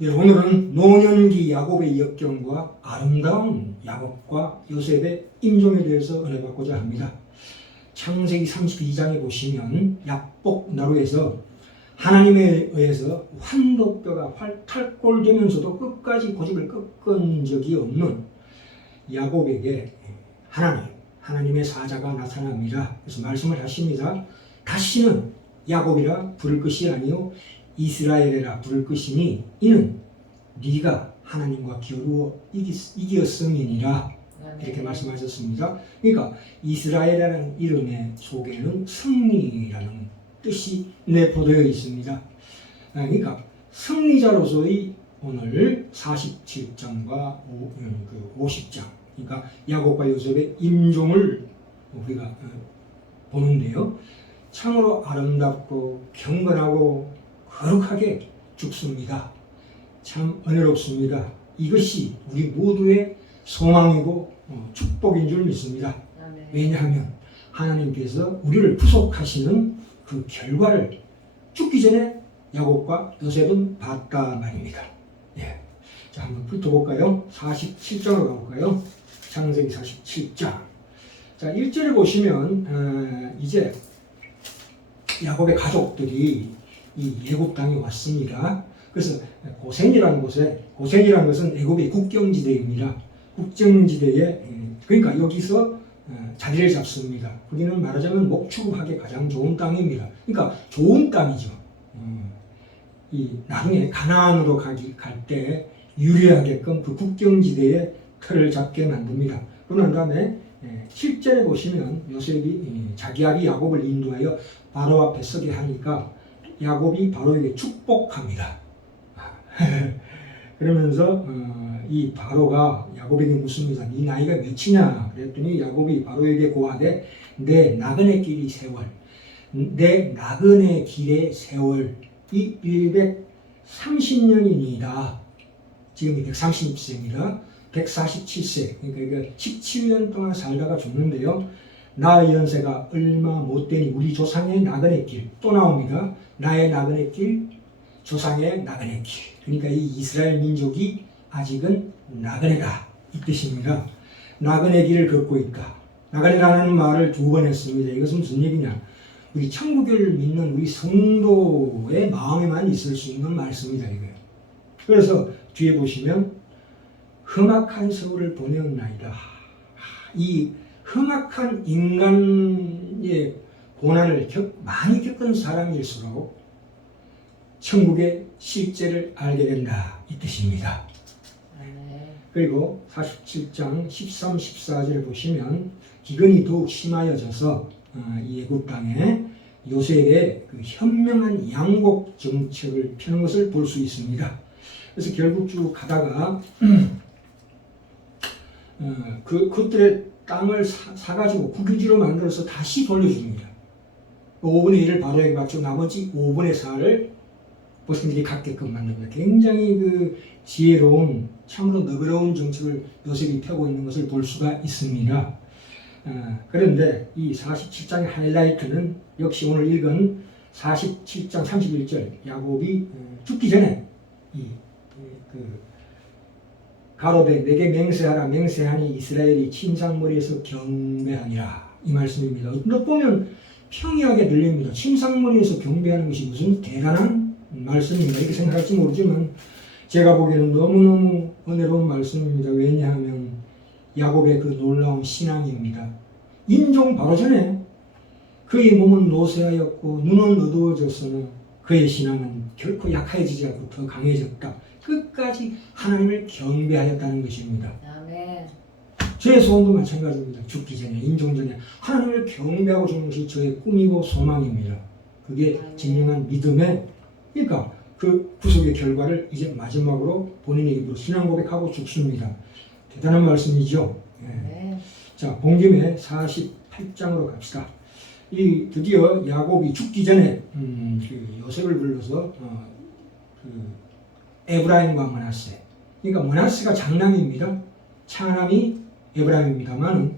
예, 오늘은 노년기 야곱의 역경과 아름다운 야곱과 요셉의 임종에 대해서 은혜 받고자 합니다. 창세기 32장에 보시면 약복 나루에서 하나님에 의해서 환도뼈가 탈골되면서도 끝까지 고집을 꺾은 적이 없는 야곱에게 하나님의 사자가 나타납니다. 그래서 말씀을 하십니다. 다시는 야곱이라 부를 것이 아니요 이스라엘이라 부를 것이니 이는 네가 하나님과 겨루어 이겼음이니라. 이렇게 말씀하셨습니다. 그러니까 이스라엘이라는 이름의 속에는 승리라는 뜻이 내포되어 있습니다. 그러니까 승리자로서의 오늘 47장과 50장, 그러니까 야곱과 요셉의 임종을 우리가 보는데요. 참으로 아름답고 경건하고 거룩하게 죽습니다. 참 은혜롭습니다. 이것이 우리 모두의 소망이고 축복인 줄 믿습니다. 왜냐하면 하나님께서 우리를 구속하시는 그 결과를 죽기 전에 야곱과 요셉은 봤다 말입니다. 예. 자, 한번 훑어볼까요? 47장으로 가볼까요? 창세기 47장. 자, 1절에 보시면 이제 야곱의 가족들이 이 애굽 땅에 왔습니다. 그래서 고센이라는 것은 애굽의 국경지대입니다. 국경지대에 그러니까 여기서 자리를 잡습니다. 거기는 말하자면 목축하기 가장 좋은 땅입니다. 그러니까 좋은 땅이죠. 이 나중에 가나안으로 갈 때 유리하게끔 그 국경지대에 틀을 잡게 만듭니다. 그러고 난 다음에 7절에 보시면 요셉이 자기 아비 야곱을 인도하여 바로 앞에 서게 하니까 야곱이 바로에게 축복합니다. 그러면서 이 바로가 야곱에게 묻습니다. 네 나이가 몇이냐? 그랬더니 야곱이 바로에게 고하되 내 나그네 길의 세월, 내 나그네 길의 세월이 130년이니이다. 지금이 130세입니다. 147세, 그러니까 17년 동안 살다가 죽는데요. 나의 연세가 얼마 못되니 우리 조상의 나그네 길 또 나옵니다. 나의 나그네 길, 조상의 나그네 길. 그러니까 이 이스라엘 민족이 아직은 나그네다 이 뜻입니다. 나그네 길을 걷고 있다. 나그네라는 말을 2번 했습니다. 이것은 무슨 얘기냐? 우리 천국을 믿는 우리 성도의 마음에만 있을 수 있는 말씀이다 이거예요. 그래서 뒤에 보시면 험악한 세월을 보내었나이다. 이 험악한 인간의 고난을 많이 겪은 사람일수록 천국의 실제를 알게 된다 이 뜻입니다. 그리고 47장 13, 14절을 보시면 기근이 더욱 심하여져서 이 애굽 땅에 요셉의 그 현명한 양곡 정책을 펴는 것을 볼 수 있습니다. 그래서 결국 쭉 가다가 그들의 땅을 사가지고 국유지로 만들어서 다시 돌려줍니다. 5분의 1을 바로에게 바쳐 나머지 5분의 4를 백성들이 갖게끔 만듭니다. 굉장히 그 지혜로운 참으로 너그러운 정책을 요셉이 펴고 있는 것을 볼 수가 있습니다. 그런데 이 47장의 하이라이트는 역시 오늘 읽은 47장 31절 야곱이 죽기 전에 가로되 내게 맹세하라 맹세하니 이스라엘이 침상머리에서 경배하니라 이 말씀입니다. 보면 평이하게 들립니다. 침상머리에서 경배하는 것이 무슨 대단한 말씀입니다. 이렇게 생각할지 모르지만 제가 보기에는 너무너무 은혜로운 말씀입니다. 왜냐하면 야곱의 그 놀라운 신앙입니다. 임종 바로 전에 그의 몸은 노쇠하였고 눈은 어두워졌으나 그의 신앙은 결코 약해지지 않고 더 강해졌다. 끝까지 하나님을 경배하였다는 것입니다. 아멘. 저의 소원도 마찬가지입니다. 죽기 전에, 임종 전에 하나님을 경배하고 죽는 것이 저의 꿈이고 소망입니다. 그게 진정한 믿음의, 그러니까 그 구속의 결과를 이제 마지막으로 본인의 입으로 신앙 고백하고 죽습니다. 대단한 말씀이죠. 네. 자, 본 김에 48장으로 갑시다. 이 드디어 야곱이 죽기 전에 그 요셉을 불러서 에브라임과 므낫세, 그러니까 므낫세가 장남입니다. 차남이 에브라임입니다만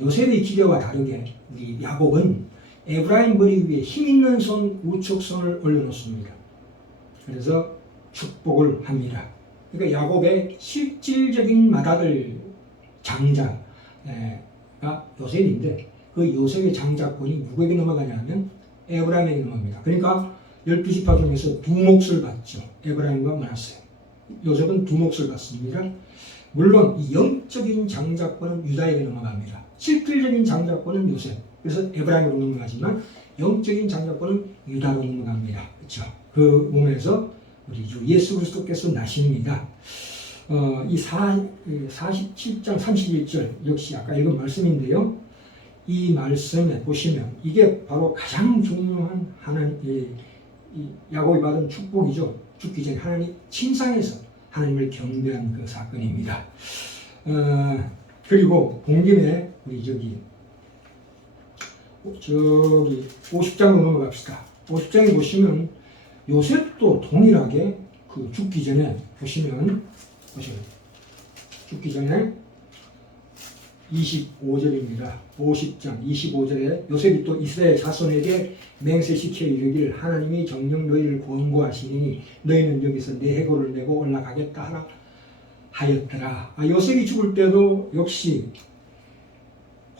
요셉의 기대와 다르게 우리 야곱은 에브라임 머리 위에 힘있는 손 우측 손을 올려놓습니다. 그래서 축복을 합니다. 그러니까 야곱의 실질적인 맏아들 장자가 요셉인데 그 요셉의 장자권이 누구에게 넘어가냐면 에브라임에게 넘어갑니다. 그러니까 12지파 중에서 두 몫을 받죠. 에브라임과 므낫세. 요셉은 두 몫을 받습니다. 물론 이 영적인 장자권은 유다에게 넘어갑니다. 실질적인 장자권은 요셉. 그래서 에브라임으로 넘어가지만 영적인 장자권은 유다로 넘어갑니다. 그렇죠? 그 몸에서 우리 주 예수 그리스도께서 나십니다. 이 47장 31절 역시 아까 읽은 말씀인데요. 이 말씀에 보시면 이게 바로 가장 중요한 하나님 야곱이 받은 축복이죠. 죽기 전에 하나님 침상에서 하나님을 경배한 그 사건입니다. 그리고 본 김에 우리 저기 50장으로 넘어갑시다. 50장에 보시면 요셉도 동일하게 그 죽기 전에 보시면 죽기 전에 25절입니다. 50장 25절에 요셉이 또 이스라엘 자손에게 맹세시켜 이르기를 하나님이 정녕 너희를 권고하시니 너희는 여기서 내 해골을 내고 올라가겠다 하라 하였더라. 요셉이 죽을 때도 역시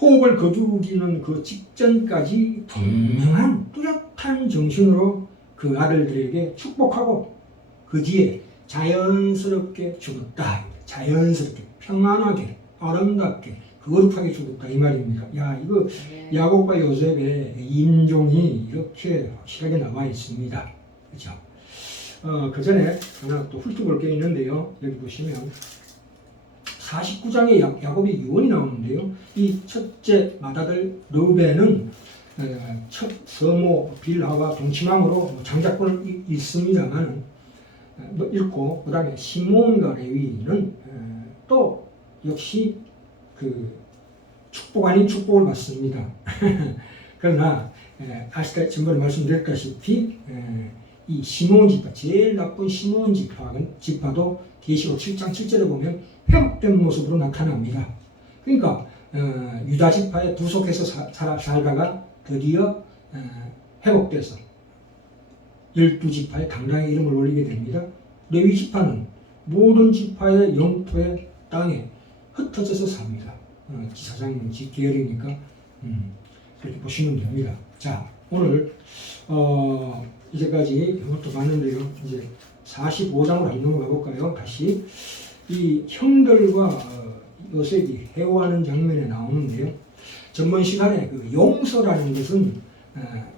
호흡을 거두기는 그 직전까지 분명한 뚜렷한 정신으로 그 아들들에게 축복하고 그 뒤에 자연스럽게 죽었다. 자연스럽게 평안하게 아름답게 거룩하게 죽었다 이 말입니다. 이거 야곱과 요셉의 인종이 이렇게 확실하게 나와 있습니다. 그렇죠? 그 전에 하나 또 훑어볼 게 있는데요. 여기 보시면 49장에 야곱의 유언이 나오는데요. 이 첫째 맏아들 르우벤은 첫 서모 빌하와 동침함으로 장자권을 잃습니다만 읽고 그 다음에 시몬과 레위는 또 역시 그 축복 아닌 축복을 받습니다. 그러나 지난번에 말씀드렸다시피 이 시몬 지파, 제일 나쁜 시몬 지파도 계시록 7장 7절에 보면 회복된 모습으로 나타납니다. 그러니까 유다 지파에 부속해서 살다가 드디어 회복돼서 12지파에 당당히 이름을 올리게 됩니다. 레위 지파는 모든 지파의 영토의 땅에 흩어져서 삽니다. 지사장 계열이니까 그렇게 보시면 됩니다. 자, 오늘 이제까지 이것도 봤는데요. 이제 45장으로 다시 넘어가 볼까요? 다시 이 형들과 요셉이 해오하는 장면에 나오는데요. 전번 시간에 그 용서라는 것은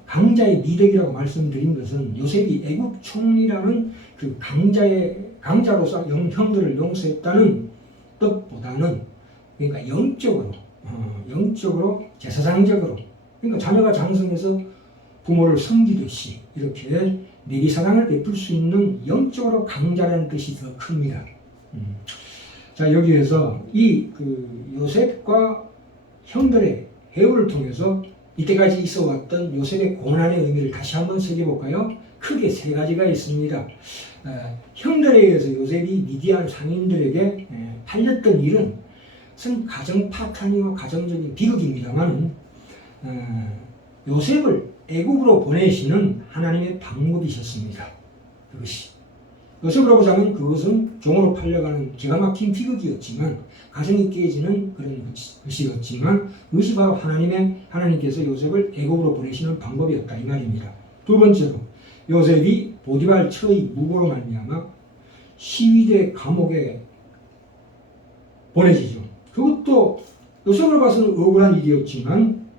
강자의 미덕이라고 말씀드린 것은 요셉이 애굽 총리라는 그 강자로서 형들을 용서했다는 뜻보다는 그러니까 영적으로 제사장적으로 그러니까 자녀가 장성해서 부모를 섬기듯이 이렇게 내리사랑을 베풀 수 있는 영적으로 강자라는 뜻이 더 큽니다. 자, 여기에서 이 그 요셉과 형들의 해오를 통해서 이때까지 있어왔던 요셉의 고난의 의미를 다시 한번 새겨볼까요? 크게 세 가지가 있습니다. 형들에 의해서 요셉이 미디안 상인들에게 팔렸던 일은 가정 파탄이와 가정적인 비극입니다만 요셉을 애국으로 보내시는 하나님의 방법이셨습니다. 그것이 요셉으로 보자면 그것은 종으로 팔려가는 기가 막힌 비극이었지만 가정이 깨지는 그런 것이었지만 그것이 바로 하나님께서 요셉을 애국으로 보내시는 방법이었다 이 말입니다. 두 번째로 요셉이 보디발 처의 무고로 말미암아 시위대 감옥에 보내지죠. 그것도 요셉으로 봐서는 억울한 일이었지만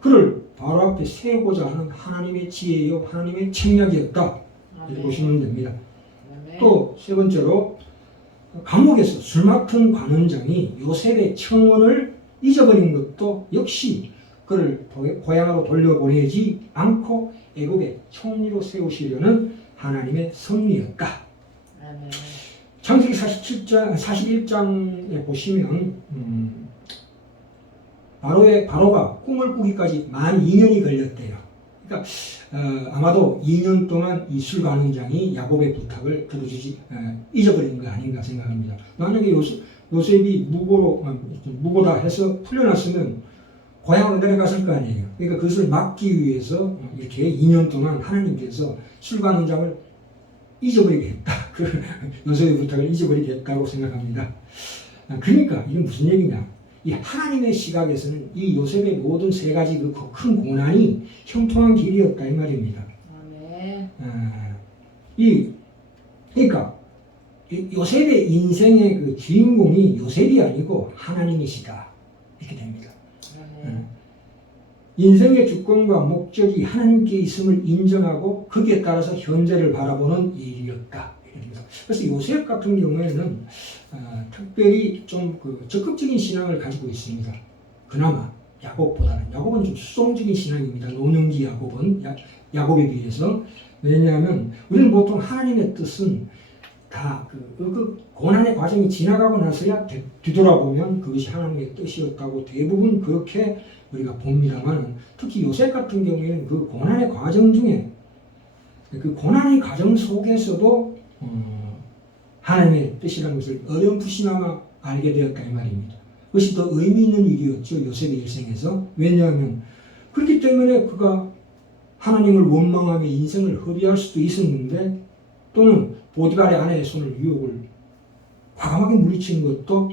그를 바로 앞에 세우고자 하는 하나님의 지혜요 하나님의 책략이었다 이렇게 보시면 됩니다. 또 세 번째로 감옥에서 술 맡은 관원장이 요셉의 청혼을 잊어버린 것도 역시 그를 고향으로 돌려보내지 않고 애굽의 총리로 세우시려는 하나님의 섭리였다. 창세기 41장에 보시면 바로가 꿈을 꾸기까지 만 2년이 걸렸대요. 그러니까 아마도 2년 동안 이 술관원장이 야곱의 부탁을 잊어버린 거 아닌가 생각합니다. 만약에 요셉이 무고다 해서 풀려났으면 고향으로 내려갔을 거 아니에요. 그러니까 그것을 막기 위해서 이렇게 2년 동안 하나님께서 술관원장을 잊어버리게 했다. 그 요셉의 부탁을 잊어버리겠다고 생각합니다. 그러니까 이게 무슨 얘기냐? 이 하나님의 시각에서는 이 요셉의 모든 세 가지 그 큰 고난이 형통한 길이었다 이 말입니다. 아멘. 그러니까 요셉의 인생의 그 주인공이 요셉이 아니고 하나님이시다 이렇게 됩니다. 아멘. 인생의 주권과 목적이 하나님께 있음을 인정하고 거기에 따라서 현재를 바라보는 일이었다. 그래서 요셉 같은 경우에는 특별히 좀 그 적극적인 신앙을 가지고 있습니다. 그나마 야곱은 좀 수동적인 신앙입니다. 노년기 야곱에 비해서. 왜냐하면 우리는 보통 하나님의 뜻은 다 그 고난의 과정이 지나가고 나서야 뒤돌아보면 그것이 하나님의 뜻이었다고 대부분 그렇게 우리가 봅니다만, 특히 요셉 같은 경우에는 그 고난의 과정 중에 그 고난의 과정 속에서도 하나님의 뜻이라는 것을 어렴풋이나마 알게 되었다 이 말입니다. 그것이 더 의미 있는 일이었죠, 요셉의 일생에서. 왜냐하면 그렇기 때문에 그가 하나님을 원망하며 인생을 허비할 수도 있었는데, 또는 보디발의 아내의 손을 유혹을 과감하게 물리치는 것도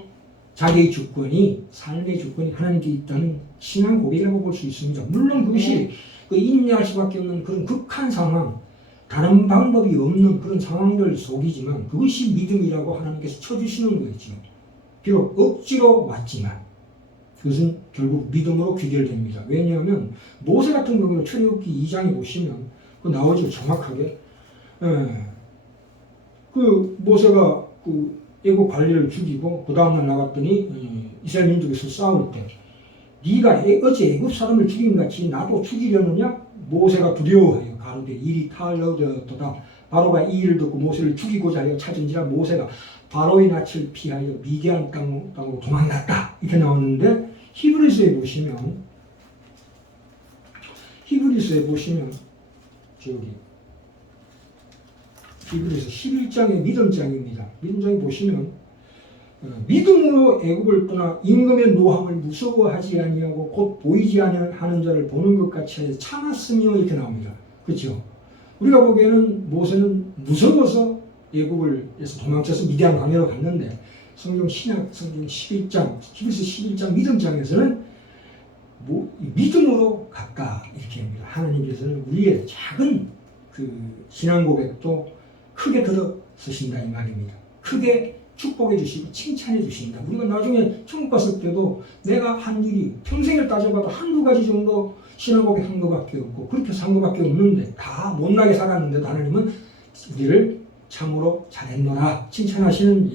자기의 주권이, 삶의 주권이 하나님께 있다는 신앙 고백이라고 볼 수 있습니다. 물론 그것이 그 인내할 수밖에 없는 그런 극한 상황, 다른 방법이 없는 그런 상황들 속이지만 그것이 믿음이라고 하나님께서 쳐주시는 거죠. 비록 억지로 왔지만 그것은 결국 믿음으로 귀결됩니다. 왜냐하면 모세 같은 경우는 출애굽기 2장에 보시면 그 나오죠, 정확하게. 그 모세가 그 애국 관리를 죽이고 그 다음날 나갔더니 이스라엘 민족에서 싸울 때 네가 어제 애굽 사람을 죽인 같이 나도 죽이려느냐? 모세가 두려워하여 가로되 일이 타을러되었도다. 바로가 이 일을 듣고 모세를 죽이고자 하여 찾은지라 모세가 바로의 낯을 피하여 미디안 땅으로 도망갔다. 이렇게 나오는데 히브리서에 보시면 저기 히브리서 11장의 믿음장입니다. 믿음장에 보시면 믿음으로 애굽을 떠나 임금의 노함을 무서워하지 아니하고 곧 보이지 않는 자를 보는 것 같이 하여 참았으며 이렇게 나옵니다. 그렇죠? 우리가 보기에는 모세는 무서워서 애굽에서 도망쳐서 미디안 광야로 갔는데 성경 11장, 히브리서 11장 믿음장에서는 믿음으로 갔다 이렇게 합니다. 하나님께서는 우리의 작은 그 신앙 고백도 크게 들어서신다 이 말입니다. 크게 축복해 주시고 칭찬해 주신다. 우리가 나중에 천국 갔을 때도 내가 한 일이 평생을 따져봐도 한두 가지 정도 신앙 고백 한 것밖에 없고 그렇게 산 것밖에 없는데 다 못나게 살았는데 하나님은 우리를 참으로 잘했노라 칭찬하시는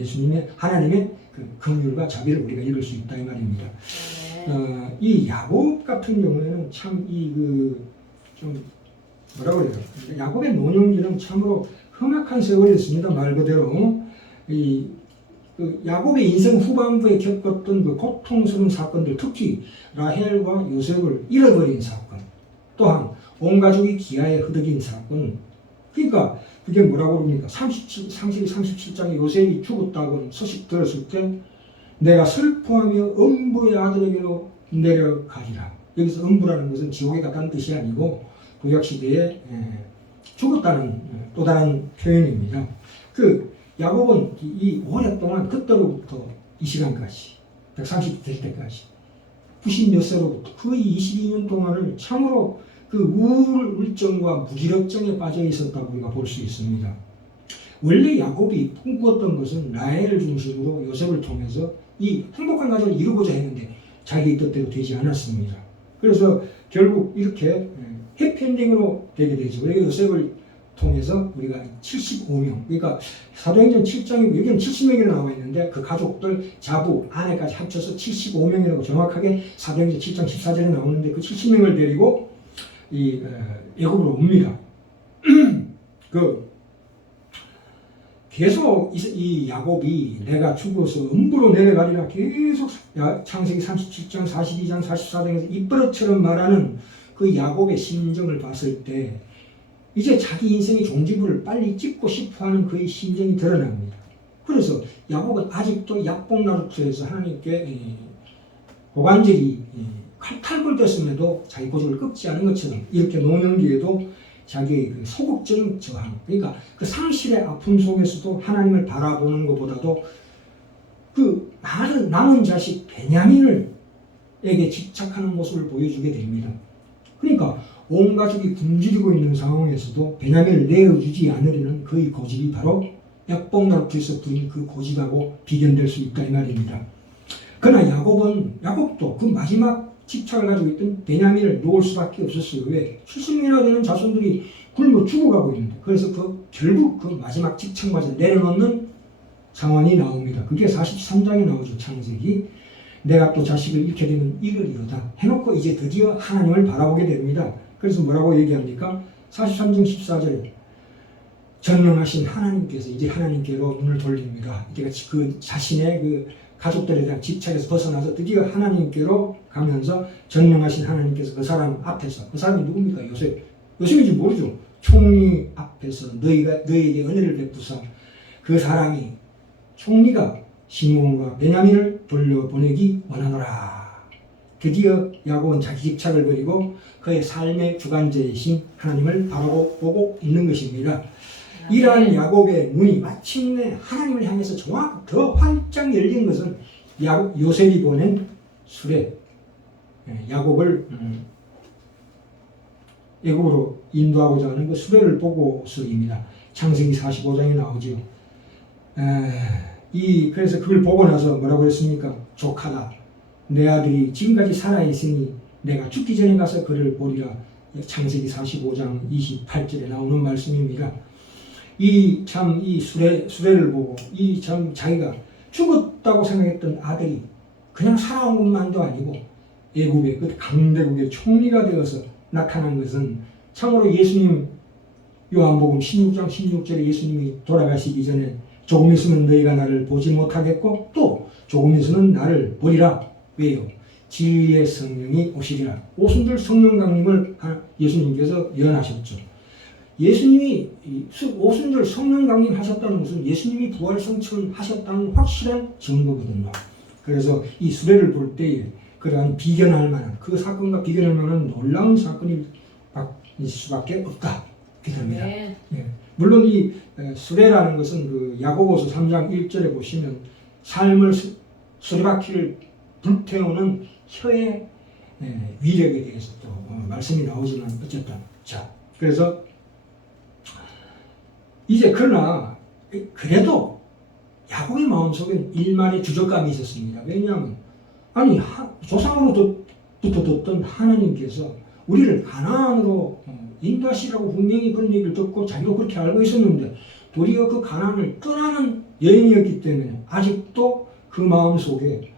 하나님의 그 긍휼과 자비를 우리가 읽을 수 있다 이 말입니다. 이 야곱 같은 경우에는 참 좀 뭐라고 그래요? 야곱의 노년기는 참으로 험악한 세월이었습니다. 말 그대로 야곱의 인생 후반부에 겪었던 그 고통스러운 사건들, 특히 라헬과 요셉을 잃어버린 사건, 또한 온 가족이 기아에 흐드긴 사건. 그러니까 그게 뭐라고 그럽니까? 창세기 37장에 요셉이 죽었다고 소식 들었을 때 내가 슬퍼하며 음부의 아들에게로 내려가리라. 여기서 음부라는 것은 지옥에 갔다는 뜻이 아니고 구약시대에 죽었다는 또 다른 표현입니다. 야곱은 이 오랫동안 그때로부터 이 시간까지 130 될 때까지 90몇 세로부터 거의 22년 동안을 참으로 그 우울증과 무기력증에 빠져 있었다고 우리가 볼 수 있습니다. 원래 야곱이 꿈꾸었던 것은 라헬을 중심으로 요셉을 통해서 이 행복한 가정을 이루고자 했는데 자기 뜻대로 되지 않았습니다. 그래서 결국 이렇게 해피엔딩으로 되게 되죠. 그래서 요셉을 통해서 우리가 75명, 그러니까 사도행전 7장이고 여기는 70명이나 나와 있는데 그 가족들, 자부, 아내까지 합쳐서 75명이라고 정확하게 사도행전 7장 14절에 나오는데 그 70명을 데리고 애굽으로 옵니다. 계속 이 야곱이 내가 죽어서 음부로 내려가리라 계속 창세기 37장, 42장, 44장에서 입버릇처럼 말하는 그 야곱의 심정을 봤을 때 이제 자기 인생의 종지부를 빨리 찍고 싶어하는 그의 심정이 드러납니다. 그래서 야곱은 아직도 약복나루터에서 하나님께 고관절이 칼탈골 됐음에도 자기 고집을 꺾지 않은 것처럼 이렇게 노년기에도 자기의 그 소극적인 저항, 그러니까 그 상실의 아픔 속에서도 하나님을 바라보는 것보다도 그 남은 자식 베냐민에게 집착하는 모습을 보여주게 됩니다. 그러니까 온 가족이 굶주리고 있는 상황에서도 베냐민을 내어주지 않으려는 그의 고집이 바로 약복날투에서 부린 그 고집하고 비견될 수 있다 이 말입니다. 그러나 야곱도 그 마지막 집착을 가지고 있던 베냐민을 놓을 수밖에 없었어요. 왜? 70명이나 되는 자손들이 굶어 죽어가고 있는데, 그래서 결국 그 마지막 집착마저 내려놓는 상황이 나옵니다. 그게 43장에 나오죠. 창세기. 내가 또 자식을 잃게 되면 이르리로다 해놓고 이제 드디어 하나님을 바라보게 됩니다. 그래서 뭐라고 얘기합니까? 43장 14절 전능하신 하나님께서 이제 하나님께로 눈을 돌립니다. 이제 그 자신의 그 가족들에 대한 집착에서 벗어나서 드디어 하나님께로 가면서 전능하신 하나님께서 그 사람 앞에서, 그 사람이 누굽니까? 요셉인지 모르죠. 총리 앞에서 너에게 은혜를 베푸사 그 사람이 총리가 시므온과 베냐민을 돌려보내기 원하노라. 드디어 야곱은 자기 집착을 버리고 그의 삶의 주관자이신 하나님을 바라보고 있는 것입니다. 이러한 야곱의 눈이 마침내 하나님을 향해서 더 활짝 열린 것은 요셉이 보낸 수레, 야곱을 애굽으로 인도하고자 하는 그 수레를 보고서입니다. 창세기 45장에 나오죠. 그래서 그걸 보고 나서 뭐라고 했습니까? 조카다. 내 아들이 지금까지 살아있으니 내가 죽기 전에 가서 그를 보리라. 창세기 45장 28절에 나오는 말씀입니다. 이 수레를 보고 자기가 죽었다고 생각했던 아들이 그냥 살아온 것만도 아니고 애굽의 그 강대국의 총리가 되어서 나타난 것은 참으로 예수님 요한복음 16장 16절에 예수님이 돌아가시기 전에 조금 있으면 너희가 나를 보지 못하겠고 또 조금 있으면 나를 보리라. 왜요? 진리의 성령이 오시리라. 오순절 성령 강림을 예수님께서 예언하셨죠. 예수님이 오순절 성령 강림하셨다는 것은 예수님이 부활 성천하셨다는 확실한 증거거든요. 그래서 이 수레를 볼 때에 그러한 비견할 만한 그 사건과 비견할 만한 놀라운 사건이 있을 수밖에 없다. 이렇게 됩니다. 네. 예. 물론 이 수레라는 것은 그 야고보서 3장 1절에 보시면 삶을 수레바퀴를 불태우는 혀의 위력에 대해서 또 말씀이 나오지만 어쨌든 자 그래서 이제 그러나 그래도 야곱의 마음속엔 일말의 주저감이 있었습니다. 왜냐하면 아니 조상으로부터 듣던 하나님께서 우리를 가나안으로 인도하시라고 분명히 그런 얘기를 듣고 자기도 그렇게 알고 있었는데 도리어 그 가나안을 떠나는 여인이었기 때문에 아직도 그 마음속에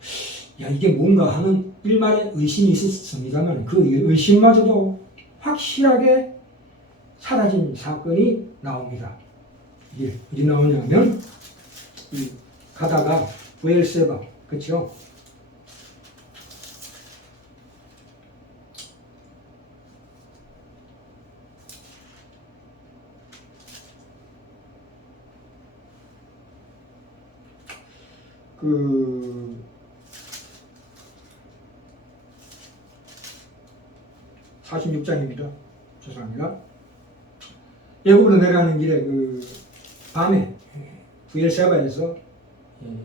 야 이게 뭔가 하는 일말의 의심이 있었습니다만 그 의심마저도 확실하게 사라진 사건이 나옵니다. 이게 어디 나오냐면 가다가 브엘세바 그렇죠? 그 46장입니다. 죄송합니다. 애굽으로 내려가는 길에 그 밤에 브엘세바에서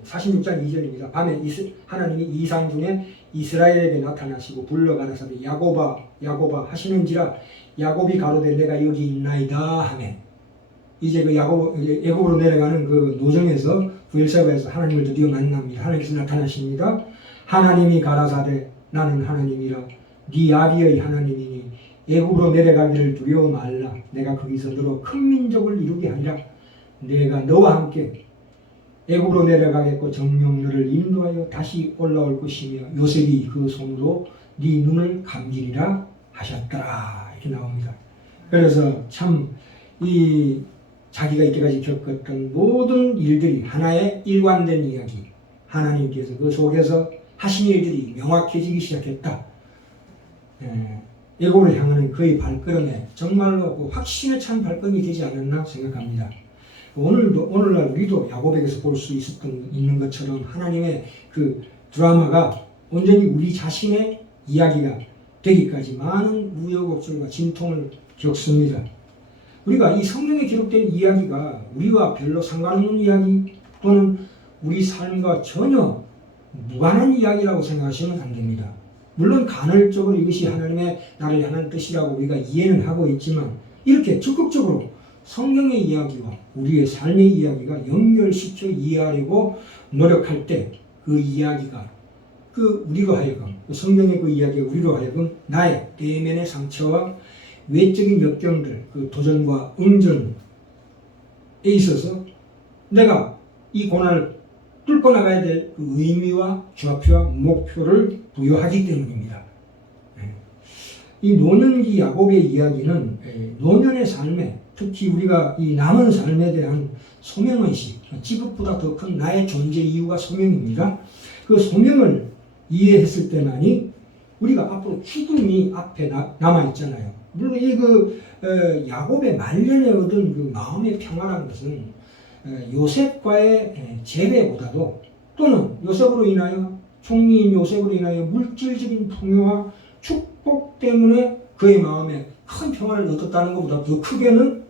46장 2절입니다. 밤에 하나님이 이상 중에 이스라엘에게 나타나시고 불러가라사대 야곱아 야곱아 하시는지라 야곱이 가로되 내가 여기 있나이다 하매 이제 그 애굽으로 내려가는 그 노정에서 브엘세바에서 하나님을 드디어 만납니다. 하나님께서 나타나십니다. 하나님이 가라사대 나는 하나님이라 네 아비의 하나님이니 애굽으로 내려가기를 두려워 말라. 내가 거기서 너로 큰 민족을 이루게 하리라. 내가 너와 함께 애굽으로 내려가겠고 정녕 너를 인도하여 다시 올라올 것이며 요셉이 그 손으로 네 눈을 감기리라 하셨더라. 이렇게 나옵니다. 그래서 참 이 자기가 이때까지 겪었던 모든 일들이 하나의 일관된 이야기, 하나님께서 그 속에서 하신 일들이 명확해지기 시작했다. 애굽으로 향하는 그의 발걸음에 정말로 그 확신에 찬 발걸음이 되지 않았나 생각합니다. 오늘날 우리도 야곱에게서 볼 수 있는 것처럼 하나님의 그 드라마가 온전히 우리 자신의 이야기가 되기까지 많은 우여곡절과 진통을 겪습니다. 우리가 이 성경에 기록된 이야기가 우리와 별로 상관없는 이야기 또는 우리 삶과 전혀 무관한 이야기라고 생각하시면 안 됩니다. 물론 간헐적으로 이것이 하나님의 나를 향한 뜻이라고 우리가 이해는 하고 있지만 이렇게 적극적으로 성경의 이야기와 우리의 삶의 이야기가 연결시켜 이해하려고 노력할 때 그 이야기가 우리로 하여금 성경의 그 이야기가 우리로 하여금 나의 내면의 상처와 외적인 역경들 도전과 응전에 있어서 내가 이 고난을 뚫고 나가야 될 그 의미와 좌표와 목표를 부여하기 때문입니다. 이 노년기 야곱의 이야기는 노년의 삶에 특히 우리가 이 남은 삶에 대한 소명의식, 지극보다 더 큰 나의 존재 이유가 소명입니다. 그 소명을 이해했을 때만이 우리가 앞으로 죽음이 앞에 남아있잖아요. 물론 야곱의 말년에 얻은 그 마음의 평화라는 것은 요셉과의 재회보다도 또는 요셉으로 인하여 총리인 요셉으로 인하여 물질적인 풍요와 축복 때문에 그의 마음에 큰 평화를 얻었다는 것보다 더 크게는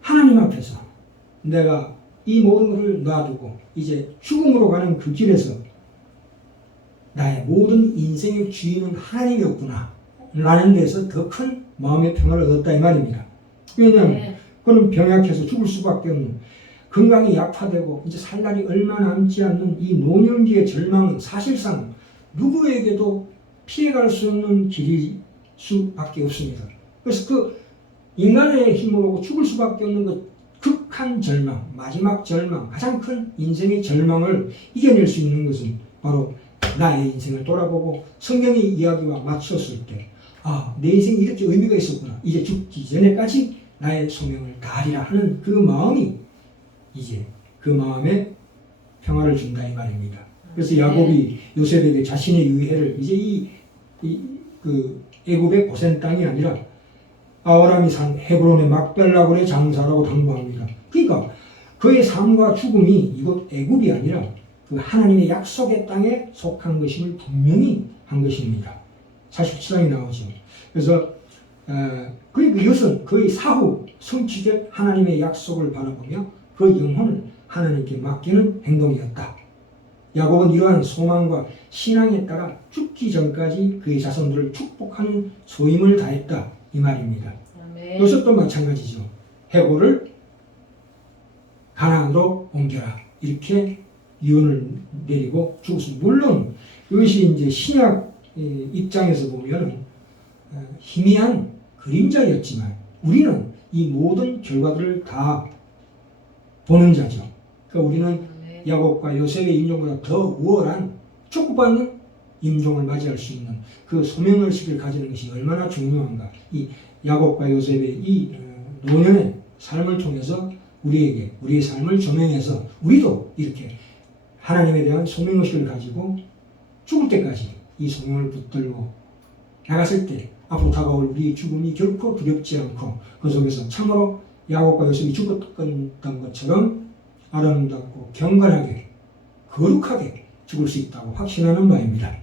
하나님 앞에서 내가 이 모든 것을 놔두고 이제 죽음으로 가는 그 길에서 나의 모든 인생의 주인은 하나님이었구나 라는 데서 더 큰 마음의 평화를 얻었다 이 말입니다. 왜냐하면 그는 병약해서 죽을 수밖에 없는 건강이 약화되고 이제 살 날이 얼마 남지 않는 이 노년기의 절망은 사실상 누구에게도 피해갈 수 없는 길일 수밖에 없습니다. 그래서 그 인간의 힘으로 죽을 수밖에 없는 그 극한 절망, 마지막 절망, 가장 큰 인생의 절망을 이겨낼 수 있는 것은 바로 나의 인생을 돌아보고 성경의 이야기와 맞췄을 때 내 인생이 이렇게 의미가 있었구나. 이제 죽기 전에까지 나의 소명을 다하리라 하는 그 마음이 이제 그 마음에 평화를 준다 이 말입니다. 그래서 야곱이 요셉에게 자신의 유해를 이제 그 애굽의 고센 땅이 아니라 아브라함이 산 헤브론의 막벨라곤의 장사라고 당부합니다. 그러니까 그의 삶과 죽음이 이곳 애굽이 아니라 그 하나님의 약속의 땅에 속한 것임을 분명히 한 것입니다. 47장이 나오죠. 그래서 그러니까 이것은 그의 사후 성취될 하나님의 약속을 바라보며 그 영혼을 하나님께 맡기는 행동이었다. 야곱은 이러한 소망과 신앙에 따라 죽기 전까지 그의 자손들을 축복하는 소임을 다했다 이 말입니다. 요셉도 마찬가지죠. 해골을 가나안으로 옮겨라 이렇게 유언을 내리고 죽었습니다. 물론 이것이 이제 신약 입장에서 보면 희미한 그림자였지만 우리는 이 모든 결과들을 다 보는 자죠. 그러니까 우리는 야곱과 요셉의 임종보다 더 우월한 축복받는 임종을 맞이할 수 있는 그 소명의식을 가지는 것이 얼마나 중요한가. 이 야곱과 요셉의 이 노년의 삶을 통해서 우리에게 우리의 삶을 조명해서 우리도 이렇게 하나님에 대한 소명의식을 가지고 죽을 때까지 이 소명을 붙들고 나갔을 때 앞으로 다가올 우리의 죽음이 결코 두렵지 않고 그 속에서 참으로 야곱과 요셉이 죽었던 것처럼 아름답고 경건하게 거룩하게 죽을 수 있다고 확신하는 바입니다.